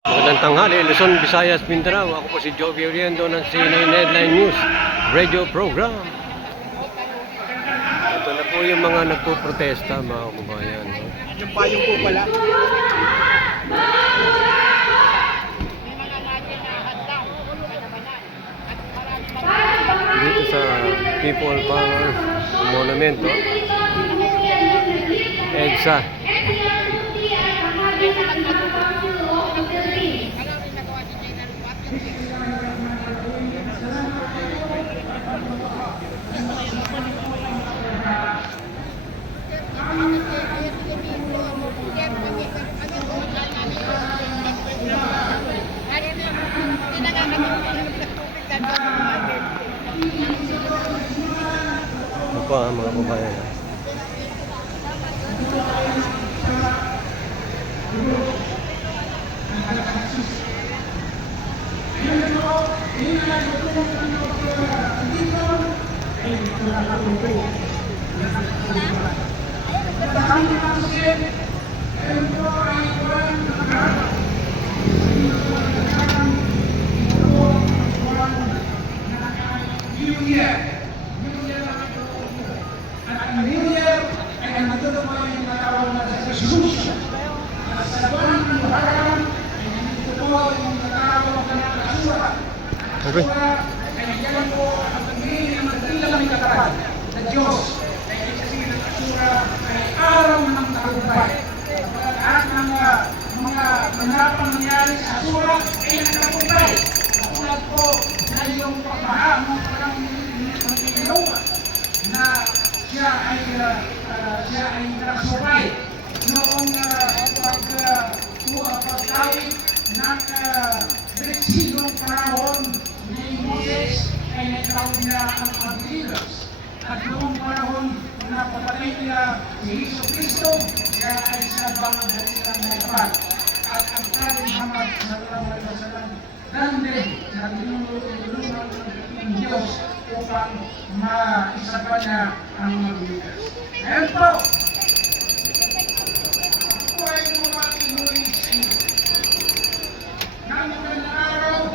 Magandang tanghali, Luzon, Visayas, Mindanao. Ako po si Joe Vioriendo ng C9 Headline News Radio Program. Ito na po yung mga nagpo-protesta, mga kababayan. Yung payong po pala. Dito sa People Power Monumento, EDSA. Ito po mga kababayan. Okay. Araw ng tagumpay. Lahat ng mga manapang nangyari sa Asura ay nagtagumpay. Tulad po na yung pagbaha ng parang Noah na siya ay nakasubay noong pagkawit ng Residong panahon ni Moses ay natawag niya ang Abilas. At noong panahon na papatay nila si Jesu Cristo, siya ay sinabang ang dakilang may kapal. At ang Prophet Muhammad sallallahu alaihi wasallam dandin na tinulungan ng Diyos upang maisaba niya ang magligas. Ngayon po, ako ay mamakinulit sa inyo. Nang magandang araw,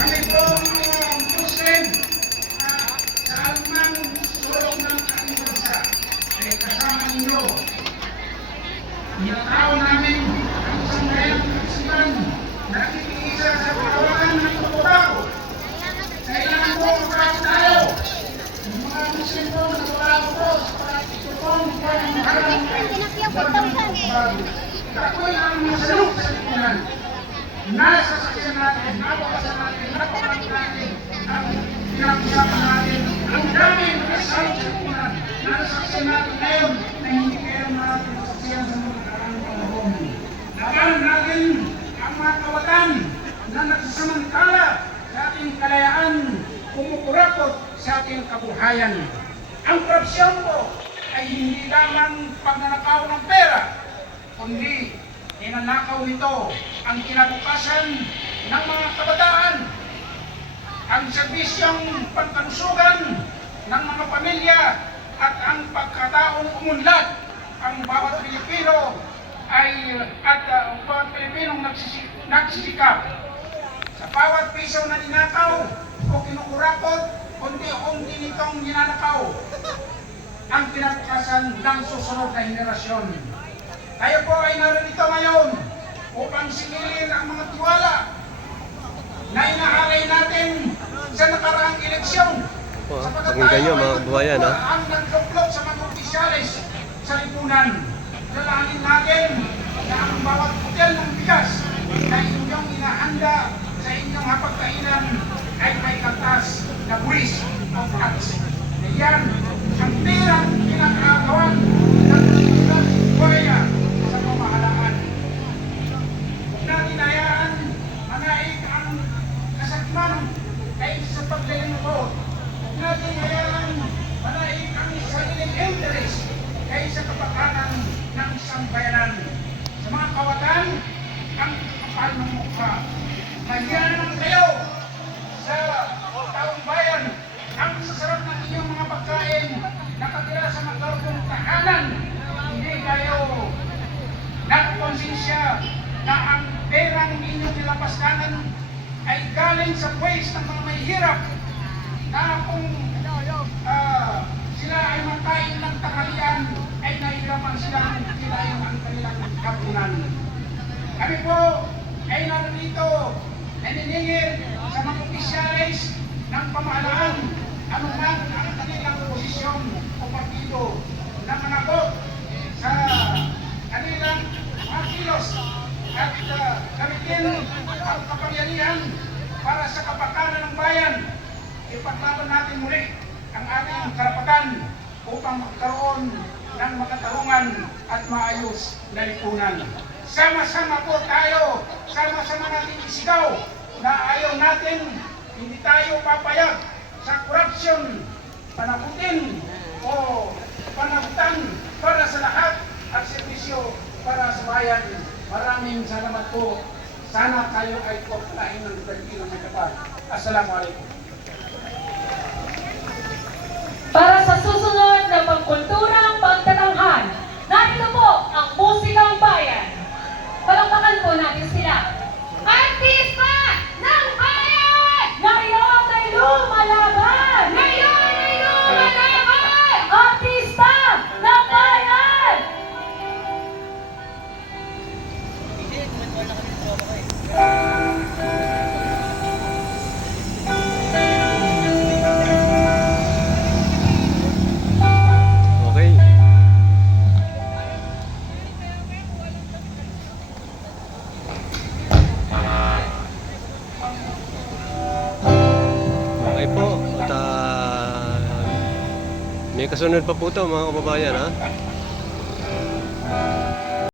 kami po mga Muslim sa anumang sulok ng ating bansa ay kasama ninyo. Inataw namin ang isang bayang kaisipan na nakikiisa sa kawalan ng pagbabago. Kailangan po magbago tayo. Yung mga Muslim po na magbago po sa pagkakitupong pagkakaroon ng pagbabago. Ako'y ang masaluk sa lipunan. Nasa saksyan natin, napakasan natin, napakasan natin, ang pinag-usapan natin, ang dami ng kasaluk sa lipunan. Nasa saksyan natin ngayon na hindi kayo natin saksyan sa mga karang panahon. Laban natin ang mga kawatan na nagsasamantala sa ating kalayaan, kumukurakot sa ating kabuhayan. Ang korupsyon po ay hindi lamang pagnanakaw ng pera, kundi ninanakaw nito ang kinabukasan ng mga kabataan, ang serbisyong pangkalusugan ng mga pamilya at ang pagkataong umunlad. Ang bawat Pilipino ang bawat Pilipinong nagsisikap sa bawat piso na ninakaw o kinukurakot, unti-unti nitong ninanakaw ang kinabukasan ng susunod na henerasyon. Tayo po ay narito ngayon upang singilin ang mga tiwala na inaalay natin sa nakaraang eleksyon. Pakinggan nyo mga kababayan, ha? Ang nagkuklok sa mga opisyalis sa lipunan. Dalangin natin na ang bawat butel ng bigas na inyong inahanda sa inyong hapagkainan ay may katas na buwis o tax. Yan ang tirang pinakagawan ng Pilipinas buhaya sa pamahalaan. Huwag natin hayaan manaig ang kasakman ay sa paglilingkod. Huwag natin hayaan manaig ang sariling interest ay sa kapakanan ng isang bayanan. Sa mga kawatan, ang kapal ng mukha. Nagyanan kayo sa taong bayan ang sasarap ng inyong mga pagkain nakatira sa mga karugong tahanan. Lapaskanan ay galing sa buwis ng mga may hirap na kung sila ay makain ng tanghalian ay nahihirapan silang kilain ang kanilang kapunan. Kami po ay narito naniningil sa mga opisyalis ng pamahalaan anuman ang kanilang posisyon o partido na managot sa kanilang mga kilos at gamitin ang kapangyarihan para sa kapakanan ng bayan. Ipaglaban natin muli ang ating karapatan upang magkaroon ng makatarungan at maayos na lipunan. Sama-sama po tayo, sama-sama natin isigaw na ayaw natin, hindi tayo papayag sa korupsyon, panagutin o panagutan para sa lahat at servisyo para sa bayan. Maraming salamat po. Sana kayo ay pagpalain ng dakilang may kapal. Assalamualaikum. Para sa susunod na pangkulturang pagtatanghal, narito po ang Musikang Bayan. Palakpakan po natin sila. Artista ng Bayan! Ngayon ay lumalaban! Ngayon ay lumalaban! Artista ng Bayan! Okay. Okay po. At may kasunod pa po ito mga kababayan ha.